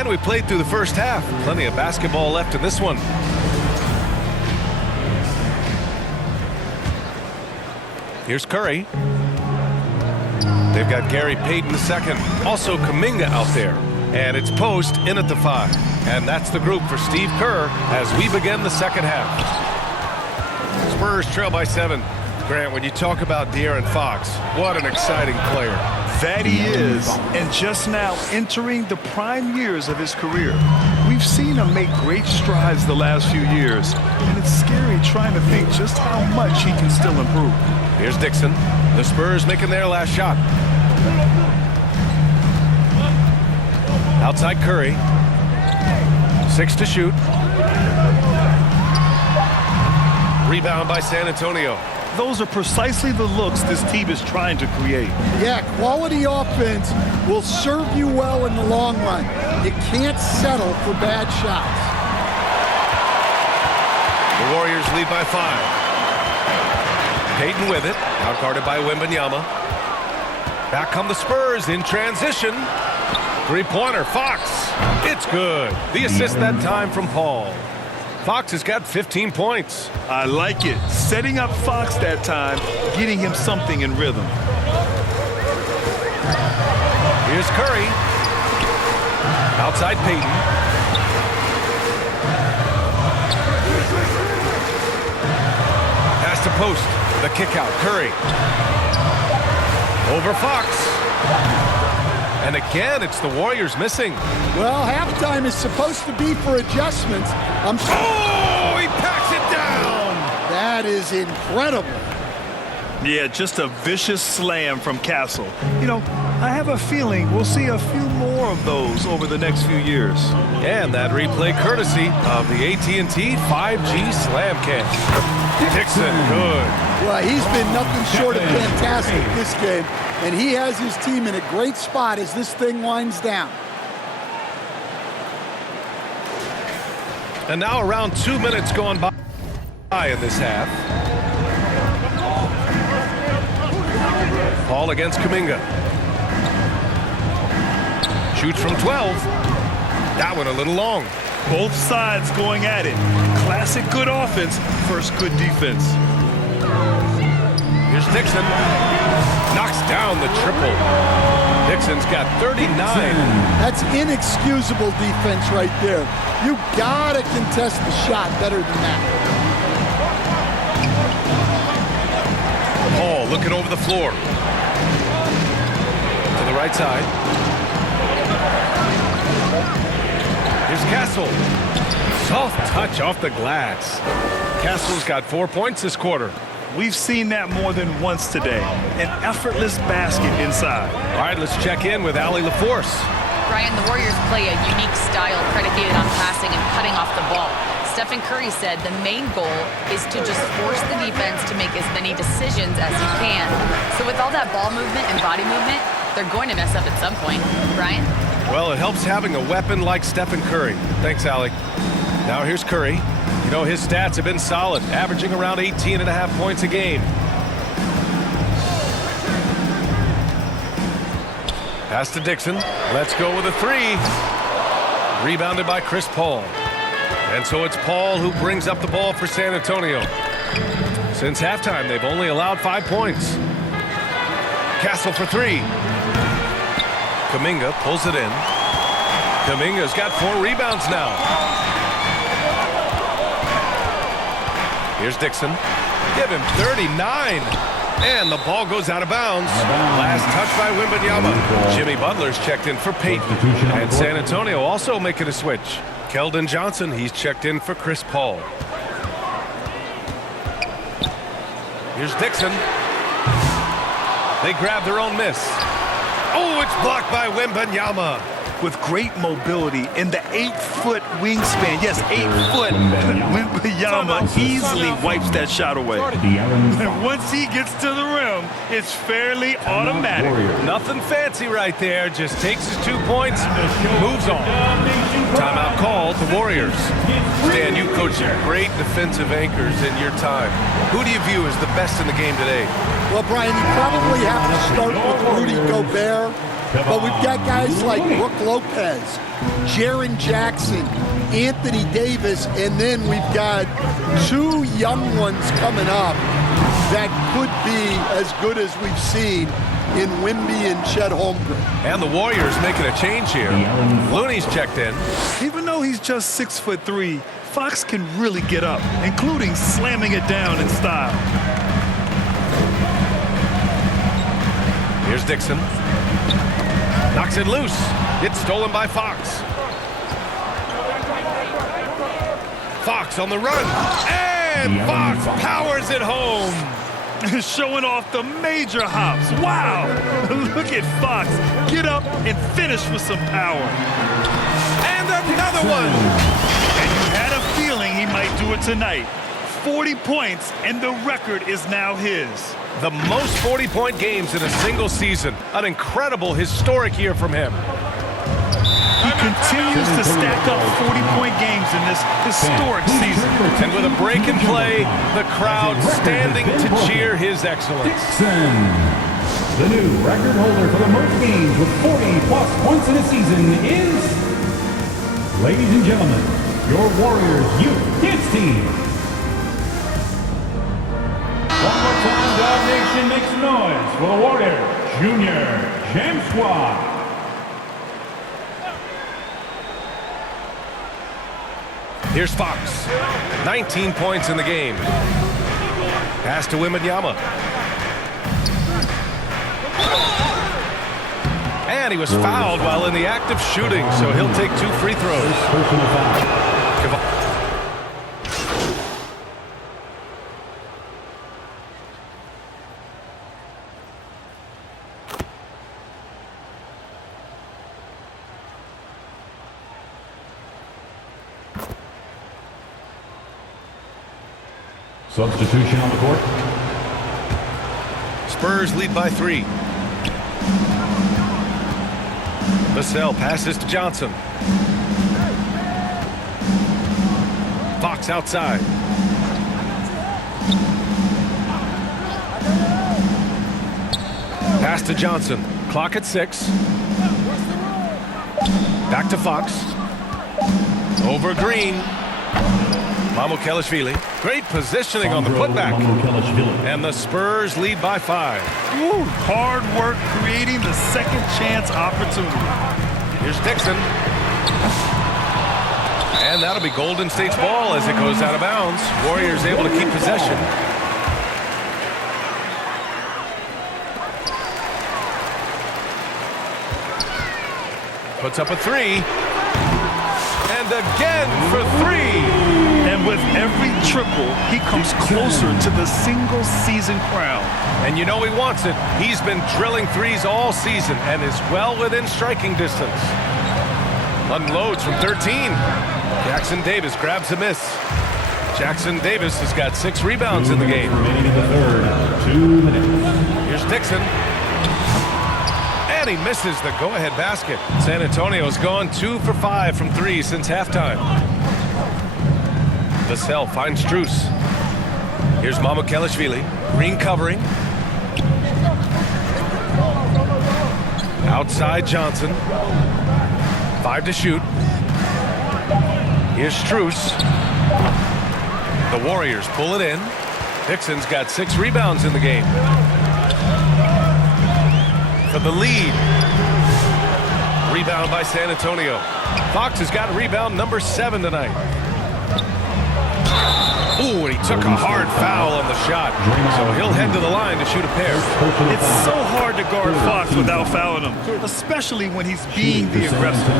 And we played through the first half. Plenty of basketball left in this one. Here's Curry. They've got Gary Payton II. Also Kuminga out there. And it's post in at the 5. And that's the group for Steve Kerr as we begin the second half. Spurs trail by 7. Grant, when you talk about De'Aaron Fox, what an exciting player. That he is, and just now entering the prime years of his career. We've seen him make great strides the last few years, and it's scary trying to think just how much he can still improve. Here's Dixon. The Spurs making their last shot. Outside Curry. 6 to shoot. Rebound by San Antonio. Those are precisely the looks this team is trying to create. Yeah, quality offense will serve you well in the long run. You can't settle for bad shots. The Warriors lead by 5. Payton with it, outguarded by Wembanyama. Back come the Spurs in transition. Three-pointer, Fox. It's good. The assist that time from Paul. Fox has got 15 points. I like it. Setting up Fox that time, getting him something in rhythm. Here's Curry. Outside Payton. Pass to post. The kick out. Curry. Over Fox. And again, it's the Warriors missing. Well, halftime is supposed to be for adjustments. Oh, he packs it down. That is incredible. Yeah, just a vicious slam from Castle. You know, I have a feeling we'll see a few more of those over the next few years. And that replay courtesy of the AT&T 5G Slam Catch. Dixon, good. Well, he's been nothing short of fantastic this game, and he has his team in a great spot as this thing winds down. And now around 2 minutes gone by in this half. Paul against Kuminga. Shoots from 12. That one a little long. Both sides going at it. Classic good offense, first good defense. Here's Dixon. Knocks down the triple. Dixon's got 39. That's inexcusable defense right there. You gotta contest the shot better than that. Paul looking over the floor. To the right side. Here's Castle. Soft touch off the glass. Castle's got 4 points this quarter. We've seen that more than once today. An effortless basket inside. All right, let's check in with Allie LaForce. Brian, the Warriors play a unique style predicated on passing and cutting off the ball. Stephen Curry said the main goal is to just force the defense to make as many decisions as he can. So with all that ball movement and body movement, they're going to mess up at some point. Brian? Well, it helps having a weapon like Stephen Curry. Thanks, Allie. Now here's Curry. You know, his stats have been solid, averaging around 18.5 points a game. Pass to Dixon. Let's go with a 3. Rebounded by Chris Paul. And so it's Paul who brings up the ball for San Antonio. Since halftime, they've only allowed 5 points. Castle for 3. Kuminga pulls it in. Kuminga's got 4 rebounds now. Here's Dixon. Give him 39. And the ball goes out of bounds. Last touch by Wembanyama. Jimmy Butler's checked in for Payton. And San Antonio also making a switch. Keldon Johnson, he's checked in for Chris Paul. Here's Dixon. They grab their own miss. Oh, it's blocked by Wembanyama. With great mobility in the 8-foot wingspan. Yes, 8 foot. Wembanyama easily wipes that shot away. And once he gets to the rim, it's fairly automatic. Nothing fancy right there. Just takes his 2 points, moves on. Timeout called, the Warriors. Stan, you coached some great defensive anchors in your time. Who do you view as the best in the game today? Well, Brian, you probably have to start with Rudy Gobert. But we've got guys like Brook Lopez, Jaren Jackson, Anthony Davis, and then we've got 2 young ones coming up that could be as good as we've seen in Wimby and Chet Holmgren. And the Warriors making a change here. Looney's checked in. Even though he's just 6'3", Fox can really get up, including slamming it down in style. Here's Dixon. Knocks it loose. It's stolen by Fox. Fox on the run. And Fox powers it home. Showing off the major hops. Wow! Look at Fox get up and finish with some power. And another one. And you had a feeling he might do it tonight. 40 points, and the record is now his. The most 40-point games in a single season. An incredible, historic year from him. He continues to stack up 40-point games in this historic season. And with a break in play, the crowd standing to cheer his excellence. Dixon, the new record holder for the most games with 40-plus points in a season is, ladies and gentlemen, your Warriors Youth Kids team. One more time, Dog Nation makes some noise for the Warriors Junior Jam Squad. Here's Fox. 19 points in the game. Pass to Wembanyama. And he was fouled while in the act of shooting, so he'll take 2 free throws. Personal foul. Substitution on the court. Spurs lead by 3. Vassell passes to Johnson. Fox outside. Pass to Johnson. Clock at 6. Back to Fox. Over Green. Mamukelashvili. Great positioning on the putback. And the Spurs lead by 5. Ooh, hard work creating the second chance opportunity. Here's Dixon. And that'll be Golden State's ball as it goes out of bounds. Warriors able to keep possession. Puts up a 3. And again for 3. And with every triple, he comes closer to the single-season crown. And you know he wants it. He's been drilling 3s all season and is well within striking distance. Unloads from 13. Jackson Davis grabs a miss. Jackson Davis has got 6 rebounds in the game. Remaining in the third. 2 minutes. Here's Dixon. And he misses the go-ahead basket. San Antonio's gone 2 for 5 from 3 since halftime. Vassell finds Strus. Here's Mamukelashvili. Green covering. Outside Johnson. 5 to shoot. Here's Strus. The Warriors pull it in. Dixon's got 6 rebounds in the game. For the lead. Rebound by San Antonio. Fox has got rebound number 7 tonight. Ooh, and he took a hard foul on the shot. So he'll head to the line to shoot a pair. It's so hard to guard Fox without fouling him, especially when he's being the aggressor.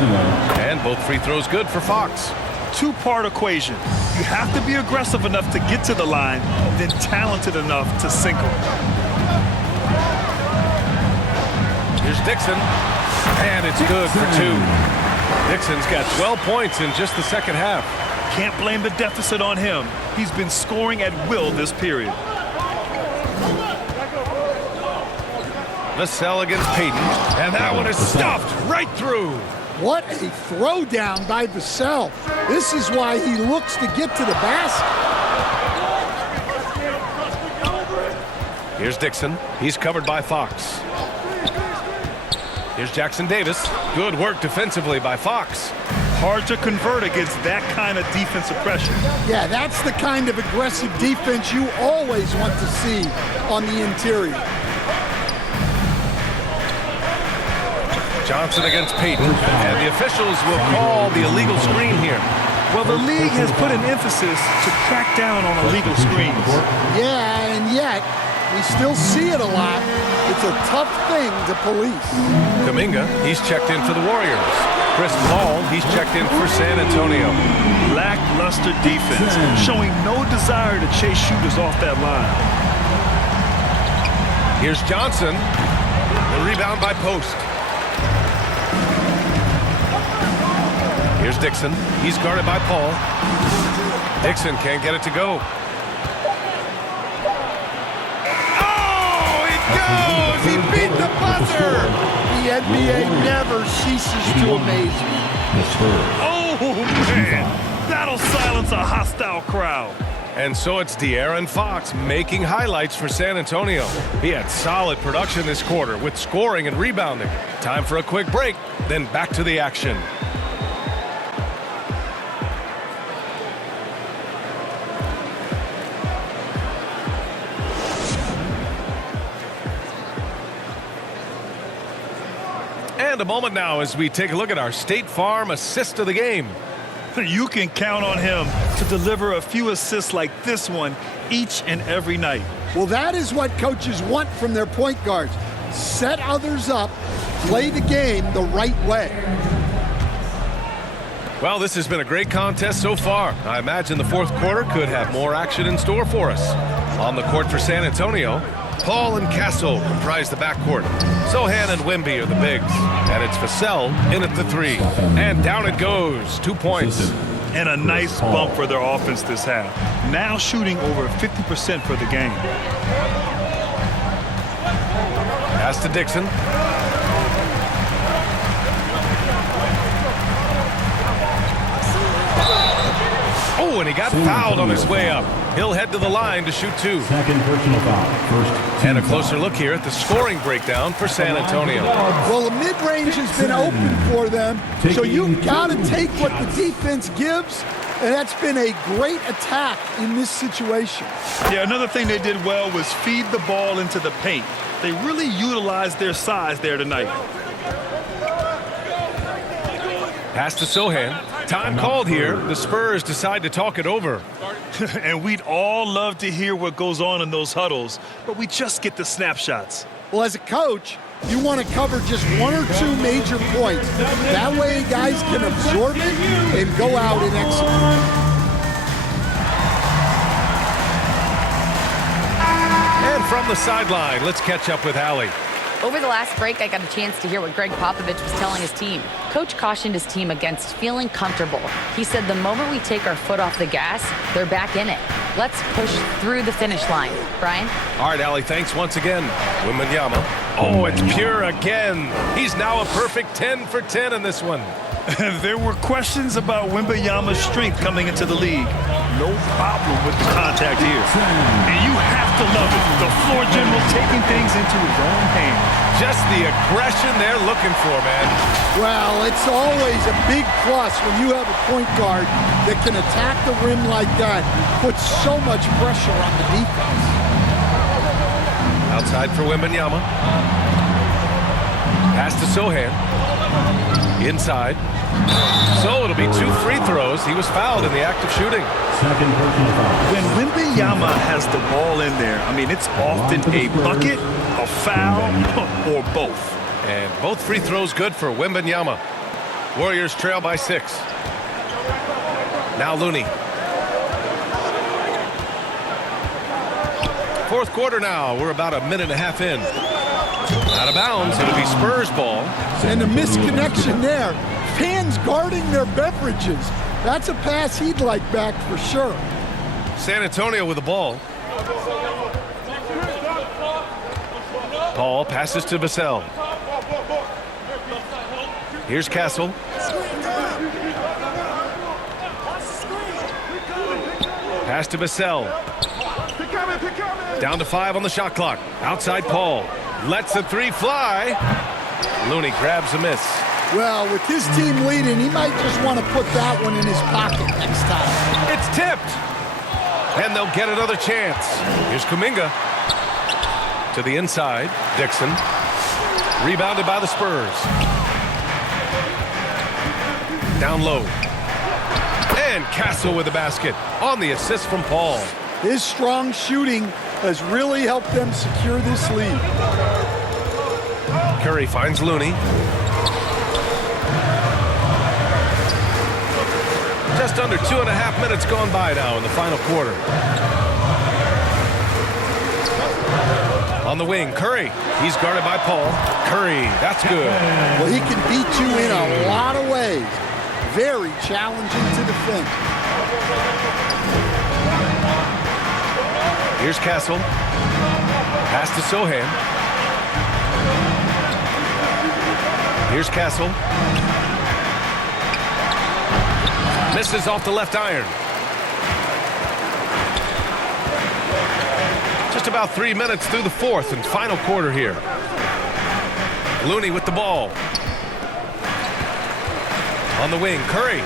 And both free throws good for Fox. 2-part equation. You have to be aggressive enough to get to the line, then talented enough to sink him. Here's Dixon. And it's good for 2. Dixon's got 12 points in just the second half. Can't blame the deficit on him. He's been scoring at will this period. Vassell against Payton. And that one is stuffed right through. What a throwdown by Vassell. This is why he looks to get to the basket. Here's Dixon. He's covered by Fox. Here's Jackson Davis. Good work defensively by Fox. Hard to convert against that kind of defensive pressure. Yeah, that's the kind of aggressive defense you always want to see on the interior. Johnson against Payton, and the officials will call the illegal screen here. Well, the league has put an emphasis to crack down on illegal screens. Yeah, and yet we still see it a lot. It's a tough thing to police. Kuminga, he's checked in for the Warriors. Chris Paul, he's checked in for San Antonio. Lackluster defense, showing no desire to chase shooters off that line. Here's Johnson. The rebound by Post. Here's Dixon. He's guarded by Paul. Dixon can't get it to go. Oh, it goes! He beat the buzzer! The NBA never ceases to amaze me. Oh, man. That'll silence a hostile crowd. And so it's De'Aaron Fox making highlights for San Antonio. He had solid production this quarter with scoring and rebounding. Time for a quick break, then back to the action. And a moment now as we take a look at our State Farm assist of the game. You can count on him to deliver a few assists like this one each and every night. Well, that is what coaches want from their point guards. Set others up, play the game the right way. Well, this has been a great contest so far. I imagine the fourth quarter could have more action in store for us. On the court for San Antonio, Paul and Castle comprise the backcourt. Sohan and Wemby are the bigs. And it's Vassell in at the three. And down it goes. 2 points. And a nice bump for their offense this half. Now shooting over 50% for the game. Pass to Dixon. Oh, and he got fouled on his way up. He'll head to the line to shoot two. Second personal foul. First. And a closer look here at the scoring breakdown for San Antonio. Well, the mid-range has been open for them, so you've got to take what the defense gives, and that's been a great attack in this situation. Yeah, another thing they did well was feed the ball into the paint. They really utilized their size there tonight. Pass to Sohan. Time called here. The Spurs decide to talk it over. And we'd all love to hear what goes on in those huddles, but we just get the snapshots. Well, as a coach, you want to cover just one or two major points. That way guys can absorb it and go out and execute. And from the sideline, let's catch up with Allie. Over the last break, I got a chance to hear what Greg Popovich was telling his team. Coach cautioned his team against feeling comfortable. He said the moment we take our foot off the gas, they're back in it. Let's push through the finish line. Brian? All right, Allie, thanks once again. Wembanyama. Oh, it's pure again. He's now a perfect 10 for 10 in this one. There were questions about Wembanyama's strength coming into the league. No problem with the contact here. And you have to love it. The floor general taking things into his own hands. Just the aggression they're looking for, man. Well, it's always a big plus when you have a point guard that can attack the rim like that, put so much pressure on the defense. Outside for Wembanyama. Pass to Sohan. Inside. So it'll be 2 free throws. He was fouled in the act of shooting. Second personal foul. When Wembanyama has the ball in there, I mean, it's often a bucket, a foul, or both. And both free throws good for Wembanyama. Warriors trail by 6. Now Looney. Fourth quarter now. We're about a minute and a half in. Out of bounds. It'll be Spurs ball. And a misconnection there. Fans guarding their beverages. That's a pass he'd like back for sure. San Antonio with the ball. Paul passes to Vassell. Here's Castle. Pass to Vassell. Down to 5 on the shot clock. Outside Paul. Lets the three fly. Looney grabs a miss. Well, with his team leading, he might just want to put that one in his pocket next time. It's tipped. And they'll get another chance. Here's Kuminga. To the inside. Dixon. Rebounded by the Spurs. Down low. And Castle with the basket on the assist from Paul. His strong shooting has really helped them secure this lead. Curry finds Looney. Just under 2.5 minutes gone by now in the final quarter. On the wing, Curry. He's guarded by Paul. Curry, that's good. Well, he can beat you in a lot of ways. Very challenging to defend. Here's Castle. Pass to Sohan. Here's Castle. Misses off the left iron. Just about 3 minutes through the fourth and final quarter here. Looney with the ball. On the wing, Curry.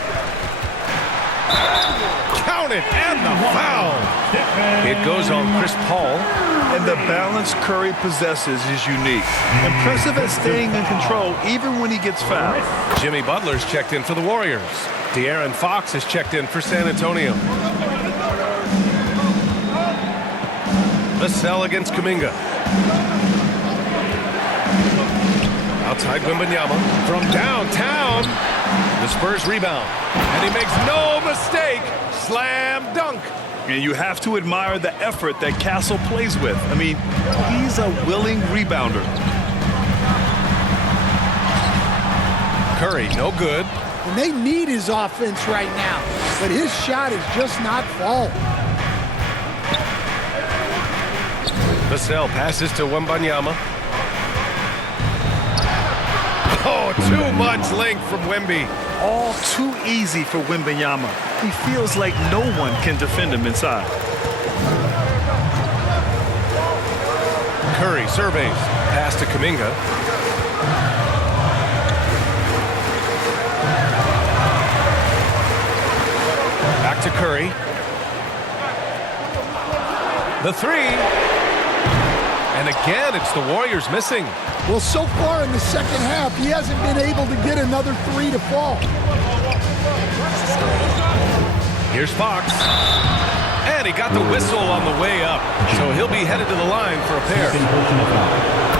Count it, and the foul. It goes on Chris Paul. And the balance Curry possesses is unique. Impressive at staying in control even when he gets fouled. Jimmy Butler's checked in for the Warriors. De'Aaron Fox has checked in for San Antonio. Vassell against Kuminga. Outside Wembanyama from downtown. The Spurs rebound. And he makes no mistake. Slam dunk. And you have to admire the effort that Castle plays with. I mean, he's a willing rebounder. Curry, no good. And they need his offense right now, but his shot is just not falling. Vassell passes to Wembanyama. Oh, too much length from Wemby. All too easy for Wembanyama. He feels like no one can defend him inside. Curry surveys. Pass to Kuminga. Back to Curry. The three. And again, it's the Warriors missing. Well, so far in the second half, he hasn't been able to get another three to fall. Here's Fox. And he got the whistle on the way up. So he'll be headed to the line for a pair.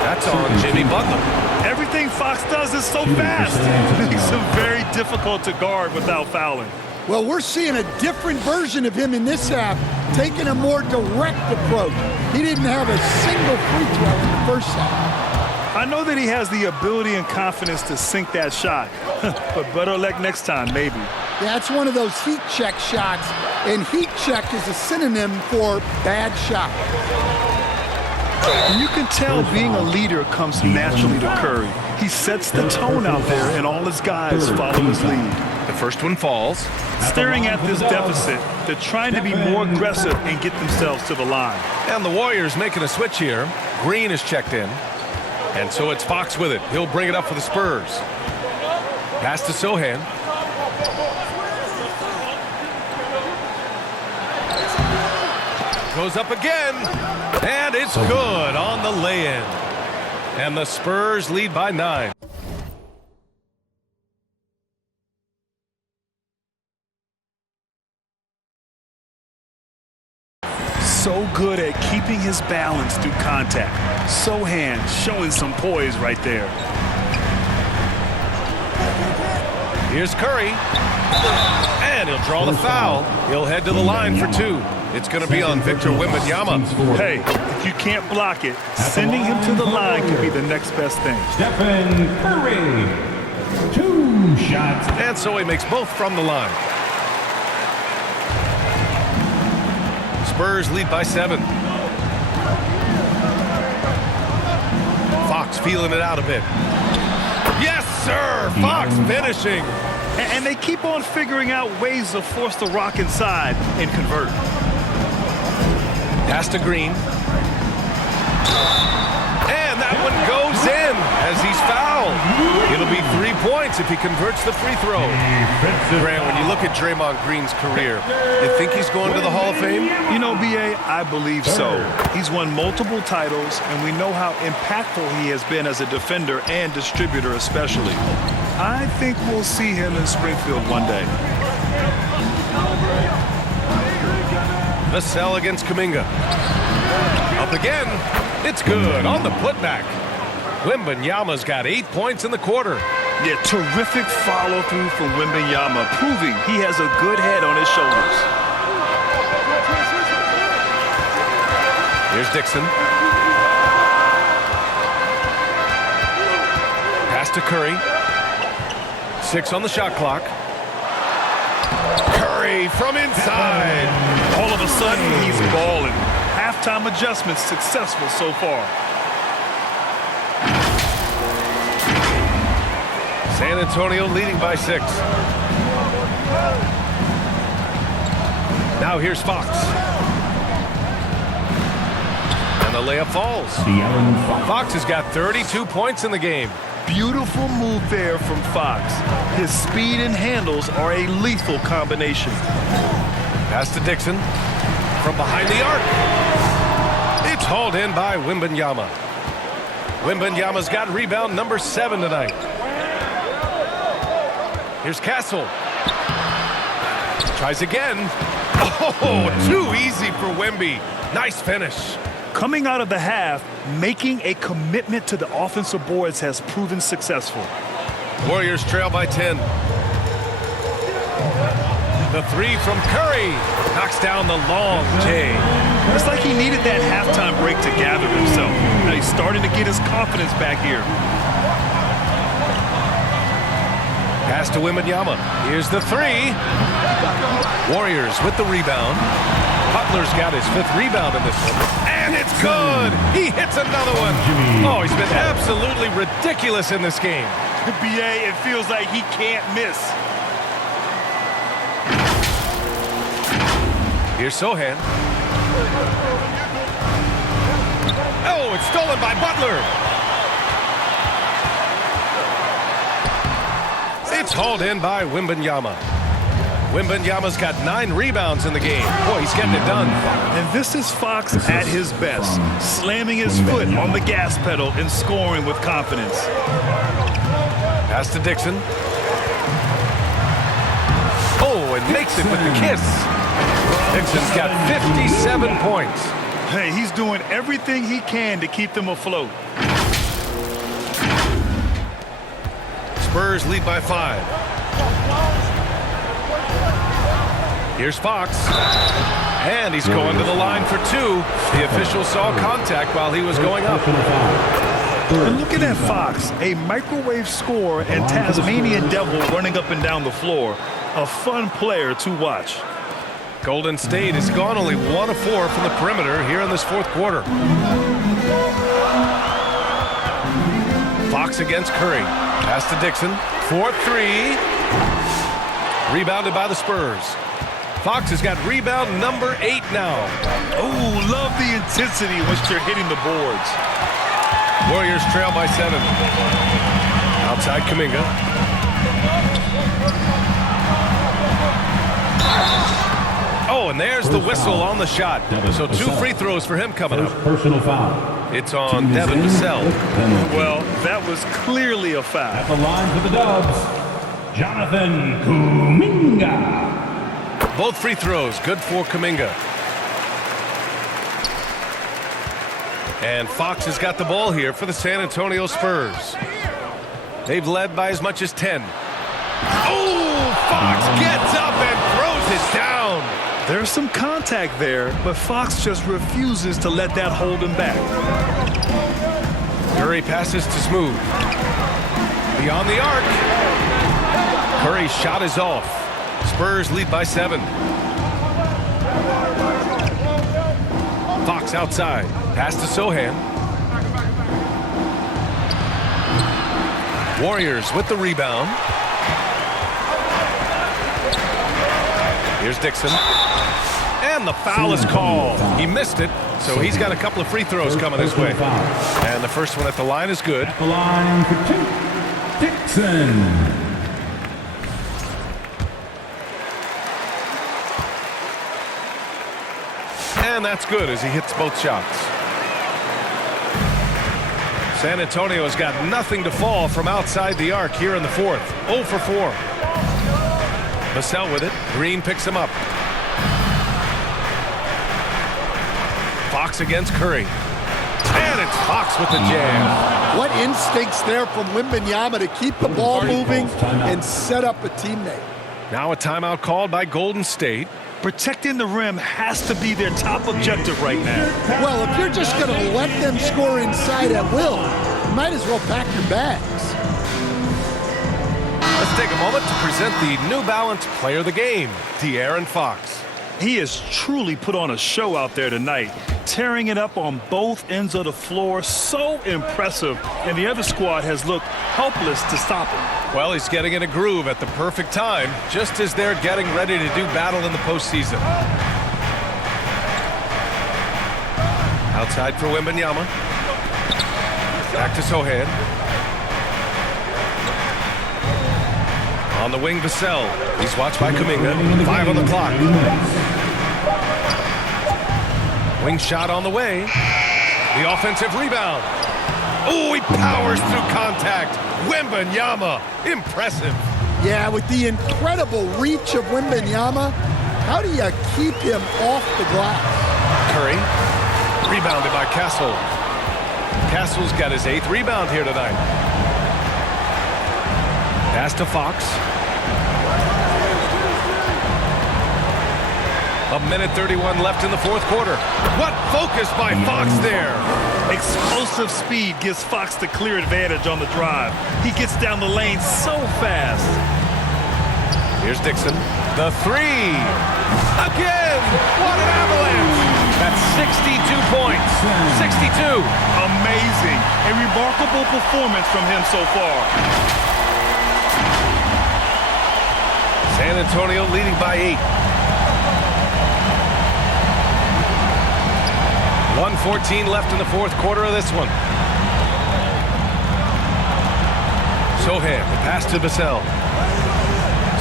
That's on Jimmy Butler. Everything Fox does is so fast. It makes him very difficult to guard without fouling. Well, we're seeing a different version of him in this half, taking a more direct approach. He didn't have a single free throw in the first half. I know that he has the ability and confidence to sink that shot, but better luck next time, maybe. That's one of those heat check shots, and heat check is a synonym for bad shot. And you can tell being a leader comes naturally to Curry. He sets the tone out there, and all his guys follow his lead. The first one falls. Staring at this deficit, they're trying to be more aggressive and get themselves to the line. And the Warriors making a switch here. Green is checked in. And so it's Fox with it. He'll bring it up for the Spurs. Pass to Sohan. Goes up again. And it's good on the lay-in. And the Spurs lead by 9. So good at keeping his balance through contact. Sohan showing some poise right there. Here's Curry. And he'll draw the foul. He'll head to the line for 2. It's going to be on Victor Wembanyama. Hey, if you can't block it, sending him to the line could be the next best thing. Stephen Curry. 2 shots. And so he makes both from the line. Spurs lead by 7. Fox feeling it out a bit. Yes, sir! Fox finishing. And they keep on figuring out ways to force the rock inside and convert. Pass to Green. And that one goes in as he's fouled. points if he converts the free throw. Grant, when you look at Draymond Green's career, you think he's going to the Hall of Fame? You know, B.A., I believe so. He's won multiple titles, and we know how impactful he has been as a defender and distributor especially. I think we'll see him in Springfield one day. Vassell against Kuminga. Up again. It's good on the putback. Wembanyama's got 8 points in the quarter. Yeah, terrific follow-through from Wembanyama, proving he has a good head on his shoulders. Here's Dixon. Pass to Curry. 6 on the shot clock. Curry from inside. All of a sudden, he's balling. Halftime adjustments successful so far. San Antonio leading by 6. Now here's Fox. And the layup falls. Fox has got 32 points in the game. Beautiful move there from Fox. His speed and handles are a lethal combination. Pass to Dixon. From behind the arc. It's hauled in by Wembanyama. Wembanyama's got rebound number 7 tonight. Here's Castle. Tries again. Oh, too easy for Wemby. Nice finish. Coming out of the half, making a commitment to the offensive boards has proven successful. Warriors trail by 10. The 3 from Curry knocks down the long J. It's like he needed that halftime break to gather himself. Now he's starting to get his confidence back here. Pass to Wembanyama. Here's the 3. Warriors with the rebound. Butler's got his 5th rebound in this one. And it's good. He hits another one. Oh, he's been absolutely ridiculous in this game. B.A., it feels like he can't miss. Here's Sohan. Oh, it's stolen by Butler. It's hauled in by Wembanyama. Wembanyama's got 9 rebounds in the game. Boy, he's getting it done. And this is Fox at his best, slamming his foot on the gas pedal and scoring with confidence. Pass to Dixon. Oh, and makes it with the kiss. Dixon's got 57 points. Hey, he's doing everything he can to keep them afloat. Spurs lead by 5. Here's Fox. And he's going to the line for 2. The official saw contact while he was going up. And look at that Fox, a microwave scorer and Tasmanian devil running up and down the floor. A fun player to watch. Golden State has gone only 1 of 4 from the perimeter here in this 4th quarter. Fox against Curry. Pass to Dixon. 4-3. Rebounded by the Spurs. Fox has got rebound number 8 now. Oh, love the intensity in which they're hitting the boards. Warriors trail by 7. Outside Kuminga. Oh, and there's the whistle on the shot. So 2 free throws for him coming up. Personal foul. It's on Devin Vassell. Well, that was clearly a foul. At the line for the Dubs, Jonathan Kuminga. Both free throws good for Kuminga. And Fox has got the ball here for the San Antonio Spurs. They've led by as much as 10. Oh, Fox gets up and throws it down. There's some contact there, but Fox just refuses to let that hold him back. Curry passes to Smooth. Beyond the arc. Curry's shot is off. Spurs lead by 7. Fox outside. Pass to Sohan. Warriors with the rebound. Here's Dixon. And the foul is called. He missed it, so he's got a couple of free throws coming his way. And the first one at the line is good. At the line for 2. Dixon. And that's good as he hits both shots. San Antonio's got nothing to fall from outside the arc here in the fourth. 0 for 4. Vassell with it. Green picks him up. Fox against Curry. And it's Fox with the jam. What instincts there from Wembanyama to keep the ball moving and set up a teammate. Now a timeout called by Golden State. Protecting the rim has to be their top objective right now. Well, if you're just going to let them score inside at will, you might as well pack your bags. Let's take a moment to present the New Balance Player of the Game, De'Aaron Fox. He has truly put on a show out there tonight, tearing it up on both ends of the floor. So impressive, and the other squad has looked helpless to stop him. Well, he's getting in a groove at the perfect time, just as they're getting ready to do battle in the postseason. Outside for Wembanyama. Back to Sohan. On the wing, Vassell. He's watched by Kuminga. 5 on the clock. Wing shot on the way. The offensive rebound. Oh, he powers through contact. Wembanyama, impressive. Yeah, with the incredible reach of Wembanyama, how do you keep him off the glass? Curry, rebounded by Castle. Castle's got his 8th rebound here tonight. Pass to Fox. A minute 31 left in the fourth quarter. What focus by Fox there. Explosive speed gives Fox the clear advantage on the drive. He gets down the lane so fast. Here's Dixon. The 3. Again! What an avalanche! That's 62 points. 62. Amazing. A remarkable performance from him so far. San Antonio leading by 8. 1:14 left in the fourth quarter of this one. Sohan, the pass to Vassell.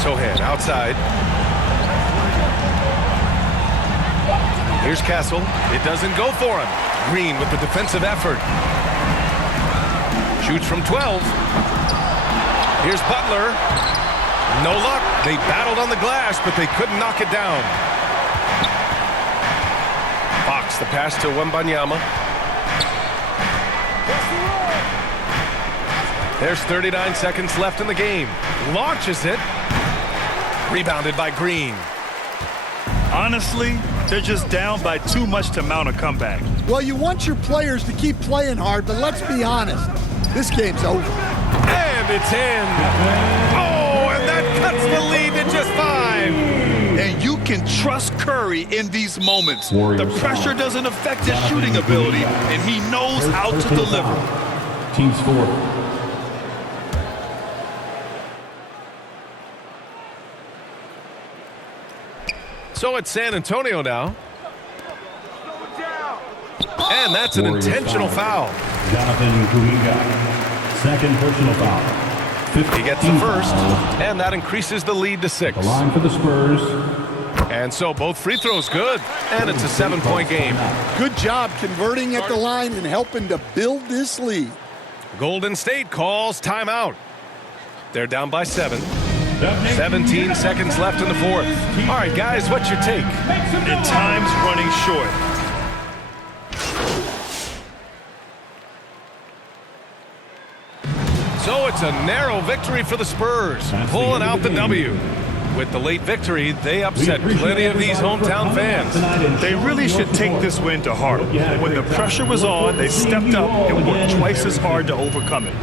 Sohan outside. Here's Castle. It doesn't go for him. Green with the defensive effort. Shoots from 12. Here's Butler. No luck. They battled on the glass, but they couldn't knock it down. Fox, the pass to Wembanyama. There's 39 seconds left in the game. Launches it. Rebounded by Green. Honestly, they're just down by too much to mount a comeback. Well, you want your players to keep playing hard, but let's be honest. This game's over. And it's in. Oh, and that cuts the lead to just 5. And you can trust Curry in these moments. Warriors The pressure doesn't affect his shooting ability, and he knows how to deliver. Team score. So it's San Antonio now. And that's an intentional foul. Jonathan Kuminga. Second personal foul. He gets the first, and that increases the lead to 6. The line for the Spurs. And so both free throws good, and it's a 7-point game. Good job converting at the line and helping to build this lead. Golden State calls timeout. They're down by 7. 17 seconds left in the fourth. All right, guys, what's your take? And time's running short. So it's a narrow victory for the Spurs, pulling out the W. With the late victory, they upset plenty of these hometown fans. They really should take this win to heart. When the pressure was on, they stepped up and worked twice as hard to overcome it.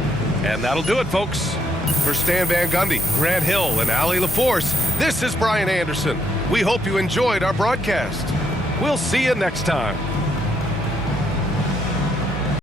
And that'll do it, folks. For Stan Van Gundy, Grant Hill, and Ali LaForce, this is Brian Anderson. We hope you enjoyed our broadcast. We'll see you next time.